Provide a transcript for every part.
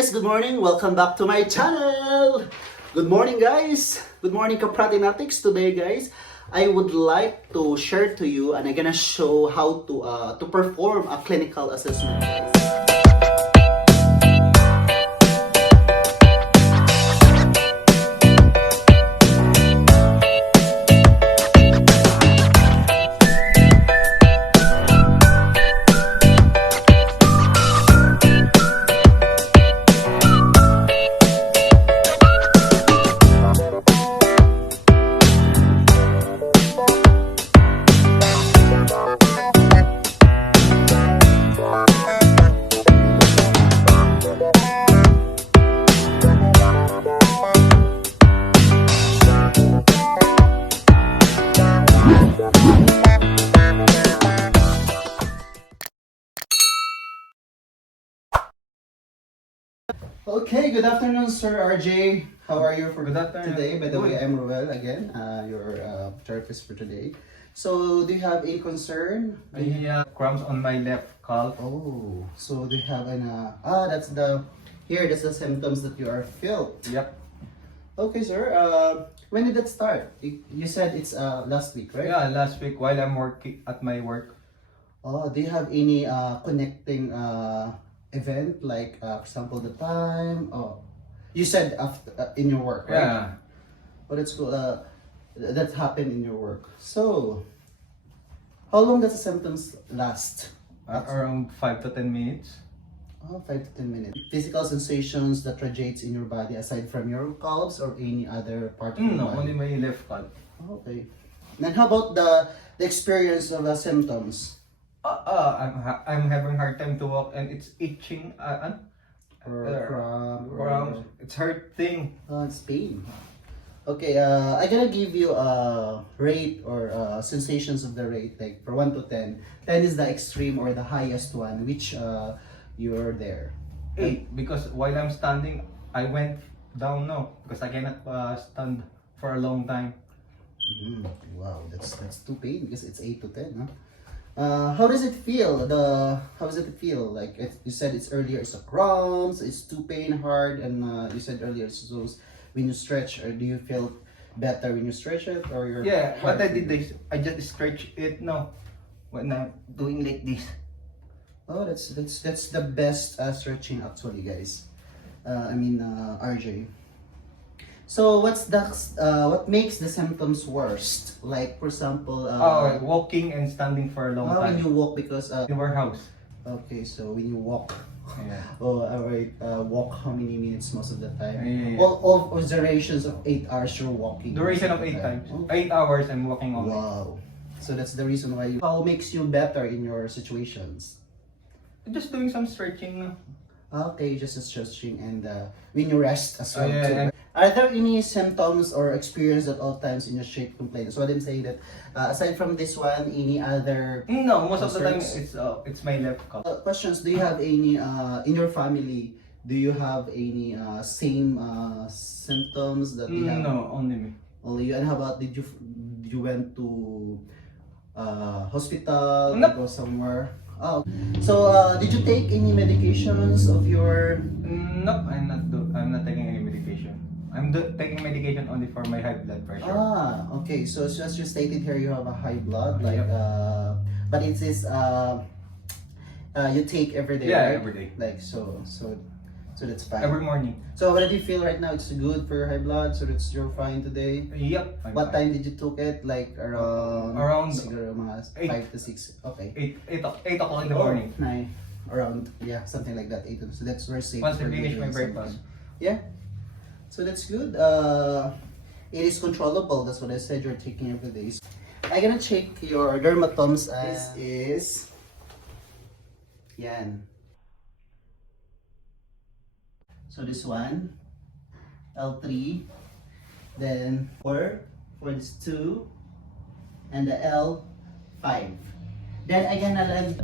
guys, good morning. Welcome back to my channel. Good morning guys. Good morning Kapratinatics. Today guys, I would like to share to you and I'm gonna show how to perform a clinical assessment. Okay, good afternoon, Sir RJ. How are you for Good afternoon. today? By the way, I'm Ruel again, your therapist for today. So, do you have any concern? I have cramps on my left calf. Oh, so do you have that's the symptoms that you are felt. Yep. Okay, sir. When did that start? You said it's last week, right? Yeah, last week while I'm working at my work. Oh, do you have any connecting event like, for example, the time? Oh, you said after in your work, right? Yeah. But it's cool. That happened in your work. So, how long does the symptoms last? Around 5 to 10 minutes. Oh, 5 to 10 minutes. Physical sensations that radiates in your body aside from your calves or any other part of your No, body? only my left calf. Okay. And how about the experience of the symptoms? I'm having hard time to walk and it's itching. Or cramp? Cramps. It's hurting. It's pain. Okay, I'm gonna give you a rate or sensations of the rate, like for 1 to 10. 10 is the extreme or the highest one, which you're there. 8 because while I'm standing, I went down now because I cannot stand for a long time. Wow, that's too pain because it's 8 to 10, huh? How does it feel? How does it feel? Like you said, it's earlier. It's the cramps. It's too pain hard, and you said earlier it's those when you stretch. Or do you feel better when you stretch it, or your Yeah, what I heart did feel? is I just stretch it now when I'm doing like this. Oh, that's the best stretching actually, guys. RJ. So what makes the symptoms worst? Like for example, Walking and standing for a long when time you walk because in our house. okay, so when you walk. Yeah. Oh, alright. Walk how many minutes most of the time? Yeah. All durations of 8 hours you're walking. Duration of most 8 the time. times. Okay. 8 hours I'm walking only. Wow. So that's the reason why how makes you better in your situations. Just doing some stretching na. Okay, just stretching and when you rest as well Yeah, too. and- Are there any symptoms or experience at all times in your shape complaint? So I'm saying that aside from this one, any other No, most of the time concerns? it's my left calf. Questions? Do you have any in your family? Do you have any same symptoms that you have? No, only me. Only you. And how about did you went to hospital? No. Go somewhere? Oh, so did you take any medications of your? No, I'm not taking any medication. Taking medication only for my high blood pressure. Okay. So it's just you stated here you have a high blood, like Yep. but it is you take every day, Yeah, right? every day. Like so that's fine. Every morning. So what do you feel right now? It's good for your high blood, so that's you're fine today. Yep. I'm What fine. time did you took it? Like Around siguro mga 5 to 6. Okay. 8 o'clock in the morning. 9 around something like that 8. So that's very safe. Once I for you finish my doing breakfast. something. Yeah. So that's good. It is controllable. That's what I said. You're taking every day. I'm gonna check your dermatomes. This is yan. So this one, L3, then 4, for this 2, and the L5. Then I'm gonna land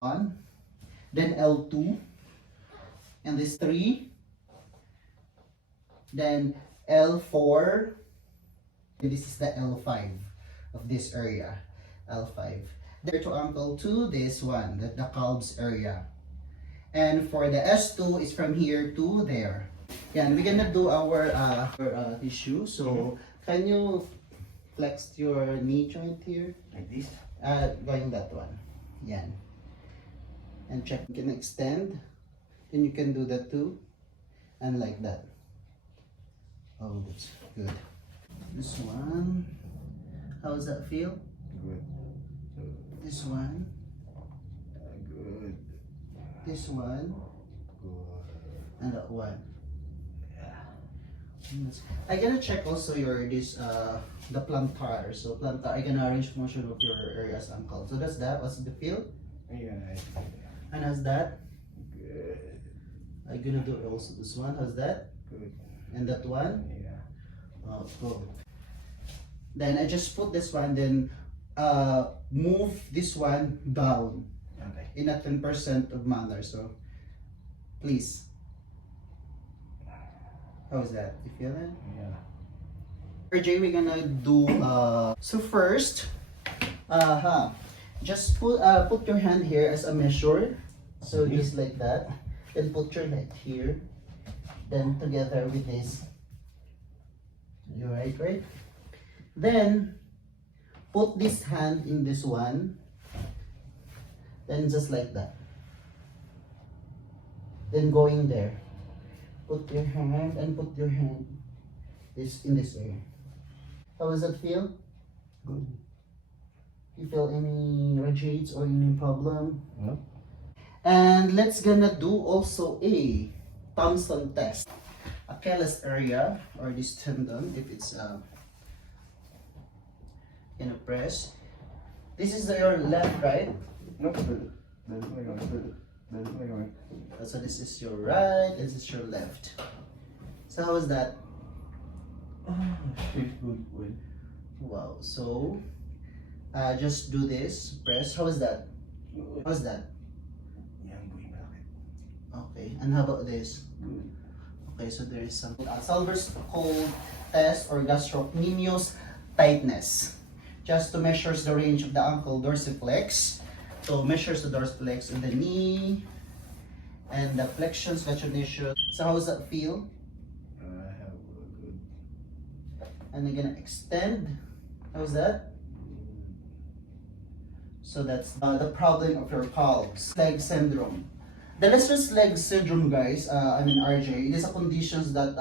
one, then L2, and this 3, then L4, and this is the L5. of this area, L5. There to ankle to this one, the calves area. And for the S2 is from here to there. Yan, we're gonna do our tissue. So, can you flex your knee joint here? Like this? Going that one. Yan. And check, you can extend. And you can do that too. And like that. Oh, that's good. This one. How does that feel? Good. This one. Good. This one. Good. And that one. I gonna check also your the plantar. So plantar, I gonna arrange motion of your areas ankle. So that's that. What's the feel? Yeah. And how's that? Good. I gonna do also this one. How's that? Good. And that one? Yeah. Oh, good. Then I just put this one. Then move this one down Okay. in a 10% of manner. So please. How's that? You feel it? Yeah. RJ, we're gonna do so first just put your hand here as a measure, so just like that, then put your leg here, then together with this, you right, then put this hand in this one, then just like that, then going there, put your hand and put your hand this in this area. How does that feel? Good. You feel any radiates or any problem? No. And let's gonna do also a Thompson test. Achilles area or this tendon, if it's gonna press. This is your left, right? No. Good. So this is your right, this is your left. So how is that? It's good. Wow. So just do this, press. How is that? How's that? Yan, boy, malaki. Okay. And how about this? Good. Okay, so there is some Salver's cold test or gastrocnemius tightness, just to measure the range of the ankle dorsiflex. So measures the dorsiflex in the knee and the flexions, flexion. So how does that feel? Good. And I'm gonna extend. How's that? So that's the problem of your calves. Leg syndrome. The restless leg syndrome, guys, RJ, it is a condition that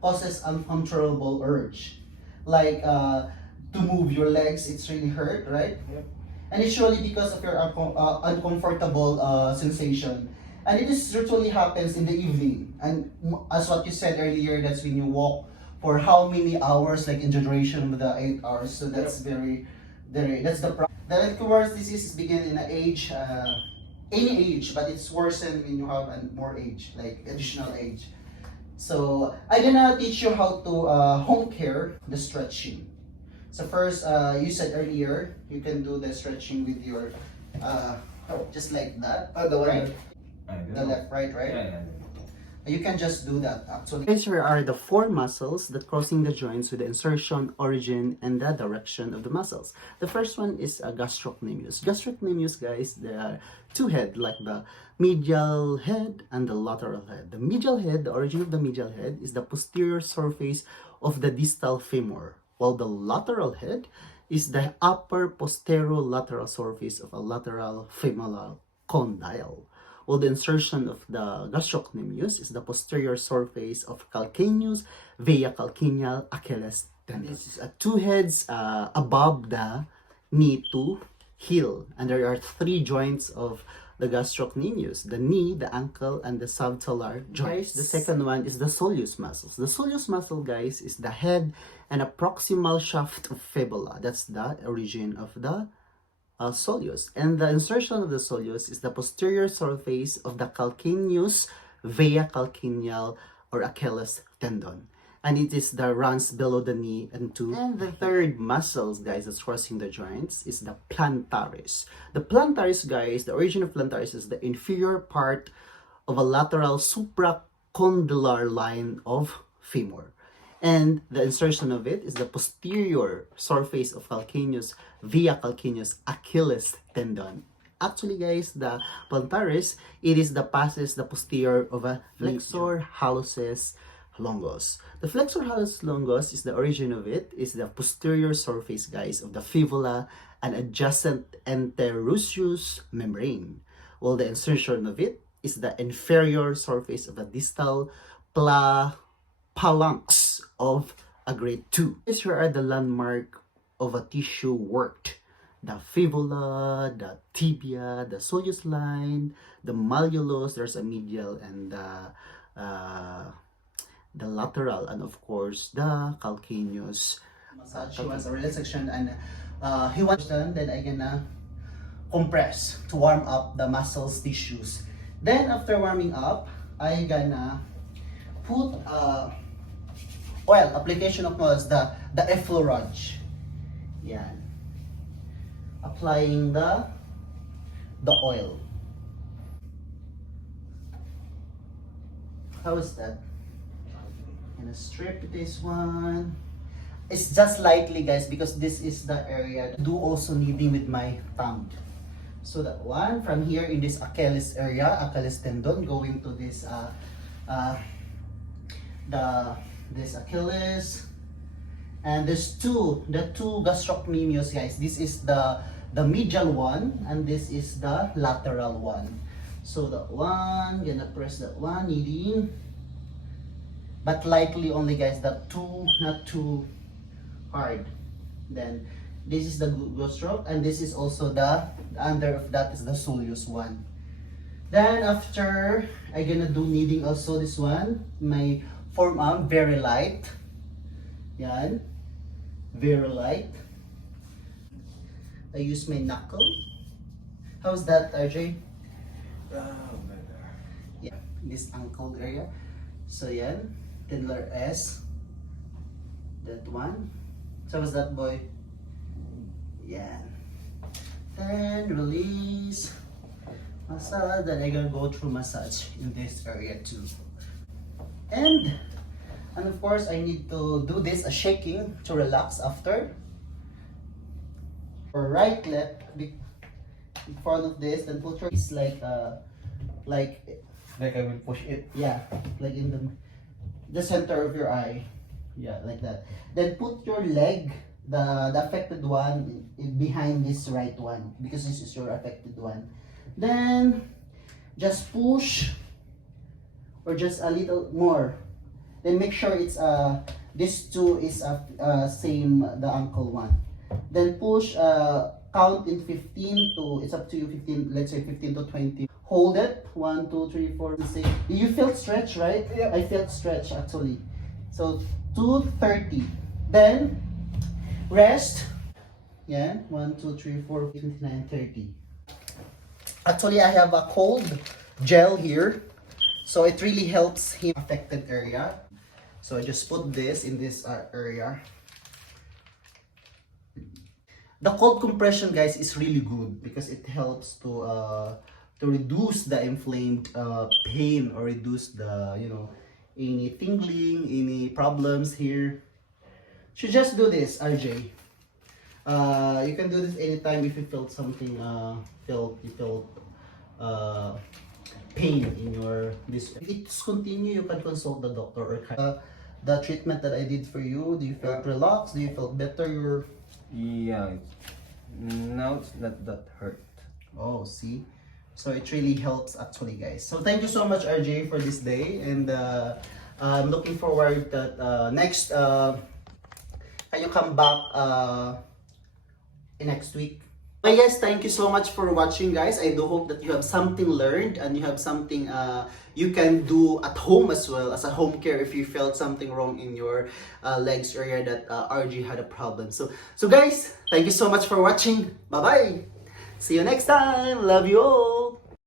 causes uncontrollable urge. Like to move your legs, it's really hurt, right? Yep. And it's usually because of your uncomfortable sensation. And it is usually happens in the evening. And as what you said earlier, that's when you walk for how many hours, like in the duration of the 8 hours. So that's that's the problem. The Lennox disease begin in an age, any age, but it's worsened when you have more age, like additional age. So I'm gonna teach you how to home care the stretching. So first, you said earlier, you can do the stretching with your, just like that. The right, the left, right. Yeah. You can just do that actually. These here are the 4 muscles that crossing the joints with the insertion, origin, and the direction of the muscles. The first one is a gastrocnemius. Gastrocnemius, guys, there are 2 heads, like the medial head and the lateral head. The medial head, the origin of the medial head, is the posterior surface of the distal femur, while the lateral head is the upper posterolateral surface of a lateral femoral condyle. While the insertion of the gastrocnemius is the posterior surface of calcaneus via calcaneal Achilles tendon. This is 2 heads above the knee to heel, and there are 3 joints of the gastrocnemius: the knee, the ankle, and the subtalar joints. The second one is the soleus muscles. The soleus muscle, guys, is the head and a proximal shaft of fibula. That's the origin of the soleus. And the insertion of the soleus is the posterior surface of the calcaneus via calcaneal or Achilles tendon. And it is the runs below the knee and to. And the third muscles, guys, that's crossing the joints is the plantaris. The plantaris, guys, the origin of plantaris is the inferior part of a lateral supracondylar line of femur. And the insertion of it is the posterior surface of calcaneus via calcaneus Achilles tendon. Actually, guys, the plantaris, it is the passes the posterior of a flexor hallucis longus. The flexor hallucis longus is the origin of it, is the posterior surface, guys, of the fibula and adjacent interosseous membrane. While the insertion of it is the inferior surface of the distal phalanx of a grade 2. These are the landmark of a tissue worked. The fibula, the tibia, the soleus line, the malleolus, there's a medial, and the lateral, and of course the calcaneus. Massage. He wants a relaxation, and he wants done. Then I gonna compress to warm up the muscles tissues. Then after warming up, I gonna put oil application of was the effleurage. Yan. Applying the oil. How is that? And strip this one. It's just lightly, guys, because this is the area. Do also kneading with my thumb. So that one from here in this Achilles area, Achilles tendon, going to this this Achilles, and there's the two gastrocnemius, guys. This is the medial one, and this is the lateral one. So that one, gonna press that one, kneading, but lightly only, guys. That two, not too hard. Then this is the gastro, and this is also the under of that is the soleus one. Then after, I gonna do kneading also this one, my forearm very light. Yan, very light. I use my knuckle. How's that, RJ? Yeah, this ankle area. So yan, then letter S. That one. So how's that, boy? Yeah. Then release. Massage. Then I'm gonna go through massage in this area too. And of course, I need to do this a shaking to relax after. For right left, in front of this, then put your is like Like I will push it. yeah, like in the center of your eye. Yeah, like that. Then put your leg, the affected one, behind this right one, because this is your affected one. Then just push, or just a little more. Then make sure it's this two is same the ankle one. Then push, count in 15 to, it's up to you, 15, let's say 15 to 20. Hold it, 1, 2, 3, 4, 6. You felt stretch, right? Yep. I felt stretch actually. So 230. Then rest. Yeah, 1, 2, 3, 4, 29, 30. Actually, I have a cold gel here, so it really helps him affected area. So I just put this in this area. The cold compression, guys, is really good because it helps to reduce the inflamed pain, or reduce the, you know, any tingling, any problems here. So just do this, RJ. You can do this anytime if you felt something, you felt pain in your this. If it's continue, you can consult the doctor or the treatment that I did for you. Do you feel relaxed? Do you feel better? Yeah. Now it's not that hurt. Oh, see? So it really helps actually, guys. So thank you so much, RJ, for this day, and I'm looking forward that next can you come back next week? But yes, thank you so much for watching, guys. I do hope that you have something learned, and you have something you can do at home as well, as a home care, if you felt something wrong in your legs area that RJ had a problem. So guys, thank you so much for watching. Bye bye. See you next time. Love you all.